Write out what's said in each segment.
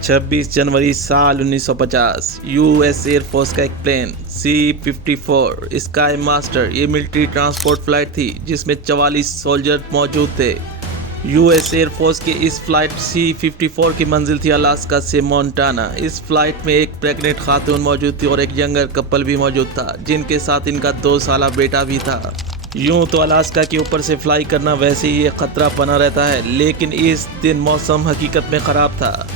26 जनवरी साल 1950 US air force का एक प्लेन C-54 स्काई मास्टर ये मिलिट्री ट्रांसपोर्ट फ्लाइट थी जिसमें 44 सोल्जर मौजूद थे। यूएस एयरफोर्स की इस फ्लाइट C-54 की मंजिल थी अलास्का से मोंटाना। इस फ्लाइट में एक प्रेग्नेंट खातून मौजूद थी और एक यंगर कपल भी मौजूद था जिनके साथ इनका 2 साला बेटा भी था। यूं तो अलास्का के ऊपर से फ्लाई करना वैसे ही एक खतरा बना रहता है, लेकिन इस दिन मौसम हकीकत में ख़राब था।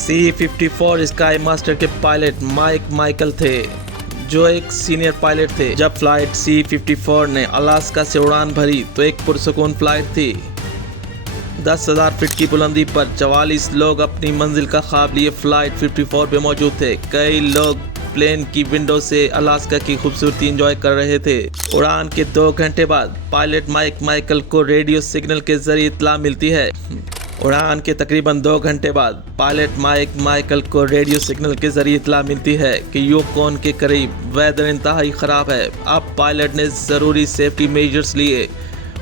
C-54 स्काई मास्टर के पायलट माइक माइकल थे जो एक सीनियर पायलट थे। जब फ्लाइट C-54 ने अलास्का से उड़ान भरी तो एक पुरसुकून फ्लाइट थी। 10,000 फीट की बुलंदी पर 44 लोग अपनी मंजिल का ख्वाब लिए फ्लाइट 54 पे मौजूद थे। कई लोग प्लेन की विंडो से अलास्का की खूबसूरती एंजॉय कर रहे थे। उड़ान के 2 घंटे बाद पायलट माइक माइकल को रेडियो सिग्नल के जरिए इत्तला मिलती है। उड़ान के तकरीबन 2 घंटे बाद पायलट माइक माइकल को रेडियो सिग्नल के जरिए इत्तला मिलती है कि यूकोन के करीब वेदर इंतहाई ख़राब है। अब पायलट ने ज़रूरी सेफ्टी मेजर्स लिए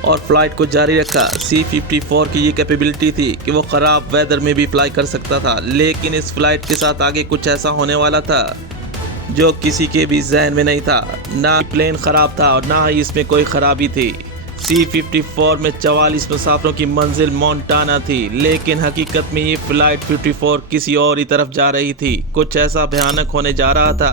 और फ्लाइट को जारी रखा। C-54 की ये कैपेबिलिटी थी कि वो ख़राब वेदर में भी फ्लाई कर सकता था, लेकिन इस फ्लाइट के साथ आगे कुछ ऐसा होने वाला था जो किसी के भी जहन में नहीं था। ना प्लेन ख़राब था और ना ही इसमें कोई ख़राबी थी। C-54 में 44 मुसाफिरों की मंजिल मोंटाना थी, लेकिन हकीकत में ये फ्लाइट 54 किसी और ही तरफ जा रही थी। कुछ ऐसा भयानक होने जा रहा था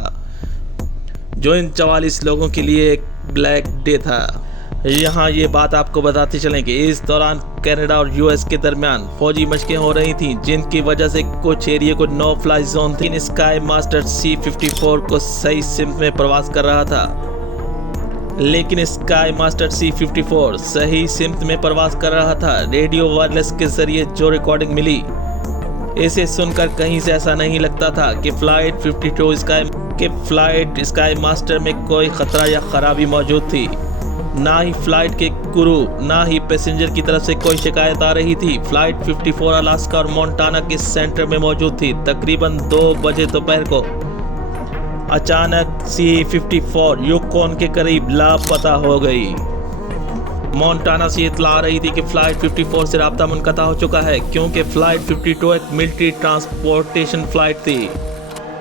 जो इन 44 लोगों के लिए एक ब्लैक डे था। यहाँ ये बात आपको बताते चलें कि इस दौरान कनाडा और यूएस के दरमियान फौजी मशकें हो रही थीं, जिनकी वजह से कुछ एरिया को नो फ्लाई जोन थी। स्काई मास्टर C-54 को सही सिमत में प्रवास कर रहा था, लेकिन स्काई मास्टर C-54 सही सिमत में प्रवास कर रहा था। रेडियो वायरलेस के जरिए जो रिकॉर्डिंग मिली, इसे सुनकर कहीं से ऐसा नहीं लगता था कि फ्लाइट 52 स्काई मास्टर में कोई खतरा या खराबी मौजूद थी। ना ही फ्लाइट के क्रू ना ही पैसेंजर की तरफ से कोई शिकायत आ रही थी। फ्लाइट 54 अलास्का और मोंटाना के सेंटर में मौजूद थी। तकरीबन 2 बजे दोपहर को अचानक C-54 यूकोन के करीब लापता हो गई। मोंटाना से इत्तला आ रही थी कि फ्लाइट 54 से राब्ता मुनक़ता हो चुका है, क्योंकि फ्लाइट 52 एक मिलिट्री ट्रांसपोर्टेशन फ्लाइट थी।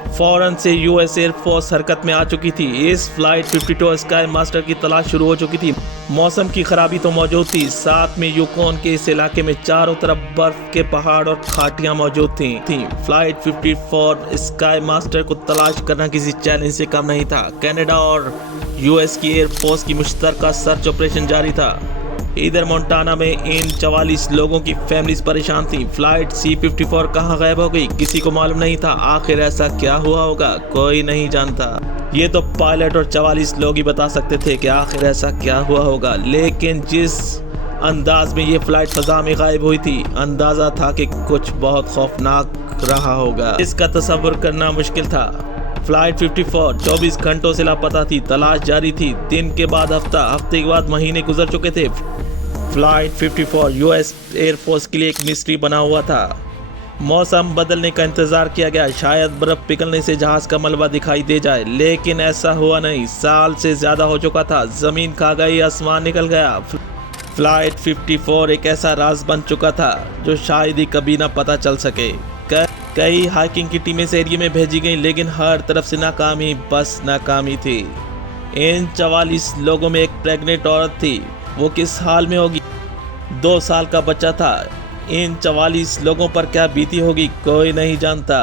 फौरन से यूएस एयरफोर्स हरकत में आ चुकी थी। इस फ्लाइट 52 स्काई मास्टर की तलाश शुरू हो चुकी थी। मौसम की खराबी तो मौजूद थी, साथ में यूकोन के इस इलाके में चारों तरफ बर्फ के पहाड़ और घाटियां मौजूद थी। फ्लाइट 54 स्काई मास्टर को तलाश करना किसी चैलेंज से कम नहीं था। कनाडा और यूएस की एयरफोर्स की मुश्तरका सर्च ऑपरेशन जारी था। इधर मोंटाना में इन 44 लोगों की फैमिलीज परेशान थी। फ्लाइट C-54 कहाँ गायब हो गई, किसी को मालूम नहीं था। आखिर ऐसा क्या हुआ होगा, कोई नहीं जानता। ये तो पायलट और 44 लोग ही बता सकते थे कि आखिर ऐसा क्या हुआ होगा, लेकिन जिस अंदाज में ये फ्लाइट फजा में गायब हुई थी, अंदाजा था कि कुछ बहुत खौफनाक रहा होगा। इसका तसव्वुर करना मुश्किल था। फ्लाइट 54 24 घंटों से लापता थी। तलाश जारी थी। दिन के बाद हफ्ता, हफ्ते के बाद महीने गुजर चुके थे। फ्लाइट 54 यूएस एयरफोर्स के लिए एक मिस्ट्री बना हुआ था। मौसम बदलने का इंतजार किया गया, शायद बर्फ पिघलने से जहाज का मलबा दिखाई दे जाए, लेकिन ऐसा हुआ नहीं। साल से ज्यादा हो चुका था। जमीन खा गई, आसमान निकल गया। फ्लाइट 54 एक ऐसा राज बन चुका था जो शायद ही कभी ना पता चल सके। कई हाइकिंग की टीमें इस एरिया में भेजी गई, लेकिन हर तरफ से नाकामी, बस नाकामी थी। इन 44 लोगों में एक प्रेग्नेंट औरत थी। वो किस हाल में होगी? 2 साल का बच्चा था। इन 44 लोगों पर क्या बीती होगी, कोई नहीं जानता।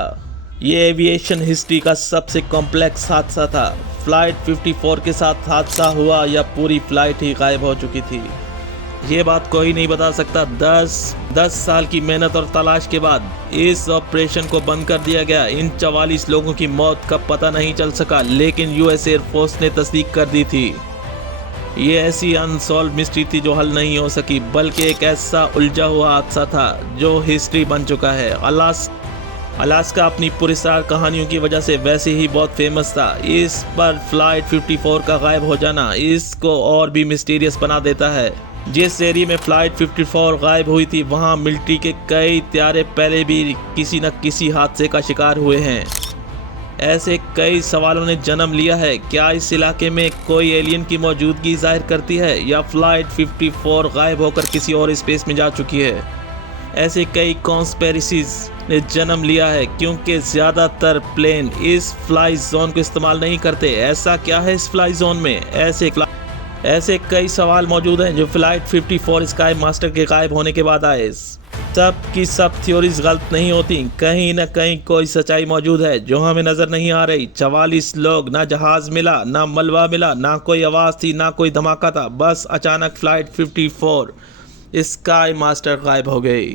ये एविएशन हिस्ट्री का सबसे कॉम्प्लेक्स हादसा था। फ्लाइट 54 के साथ हादसा हुआ या पूरी फ्लाइट ही गायब हो चुकी थी, ये बात कोई नहीं बता सकता। 10 साल की मेहनत और तलाश के बाद इस ऑपरेशन को बंद कर दिया गया। इन 44 लोगों की मौत का पता नहीं चल सका, लेकिन यूएस एयरफोर्स ने तस्दीक कर दी थी। ये ऐसी अनसॉल्व मिस्ट्री थी जो हल नहीं हो सकी, बल्कि एक ऐसा उलझा हुआ हादसा था जो हिस्ट्री बन चुका है। अलास्का अपनी पुरस्कार कहानियों की वजह से वैसे ही बहुत फेमस था। इस पर फ्लाइट 54 का गायब हो जाना इसको और भी मिस्टीरियस बना देता है। जिस एरिया में फ्लाइट 54 गायब हुई थी, वहां मिलिट्री के कई त्यारे पहले भी किसी न किसी हादसे का शिकार हुए हैं। ऐसे कई सवालों ने जन्म लिया है। क्या इस इलाके में कोई एलियन की मौजूदगी जाहिर करती है, या फ्लाइट 54 गायब होकर किसी और स्पेस में जा चुकी है? ऐसे कई कॉन्स्पेरेसीज ने जन्म लिया है क्योंकि ज़्यादातर प्लेन इस फ्लाई जोन को इस्तेमाल नहीं करते। ऐसा क्या है इस फ्लाई जोन में? ऐसे कई सवाल मौजूद हैं जो फ्लाइट 54 स्काई मास्टर के गायब होने के बाद आए। सब की सब थ्योरीज गलत नहीं होती, कहीं ना कहीं कोई सच्चाई मौजूद है जो हमें नजर नहीं आ रही। 44 लोग, ना जहाज मिला, ना मलबा मिला, ना कोई आवाज़ थी, ना कोई धमाका था। बस अचानक फ्लाइट 54 स्काई मास्टर गायब हो गई।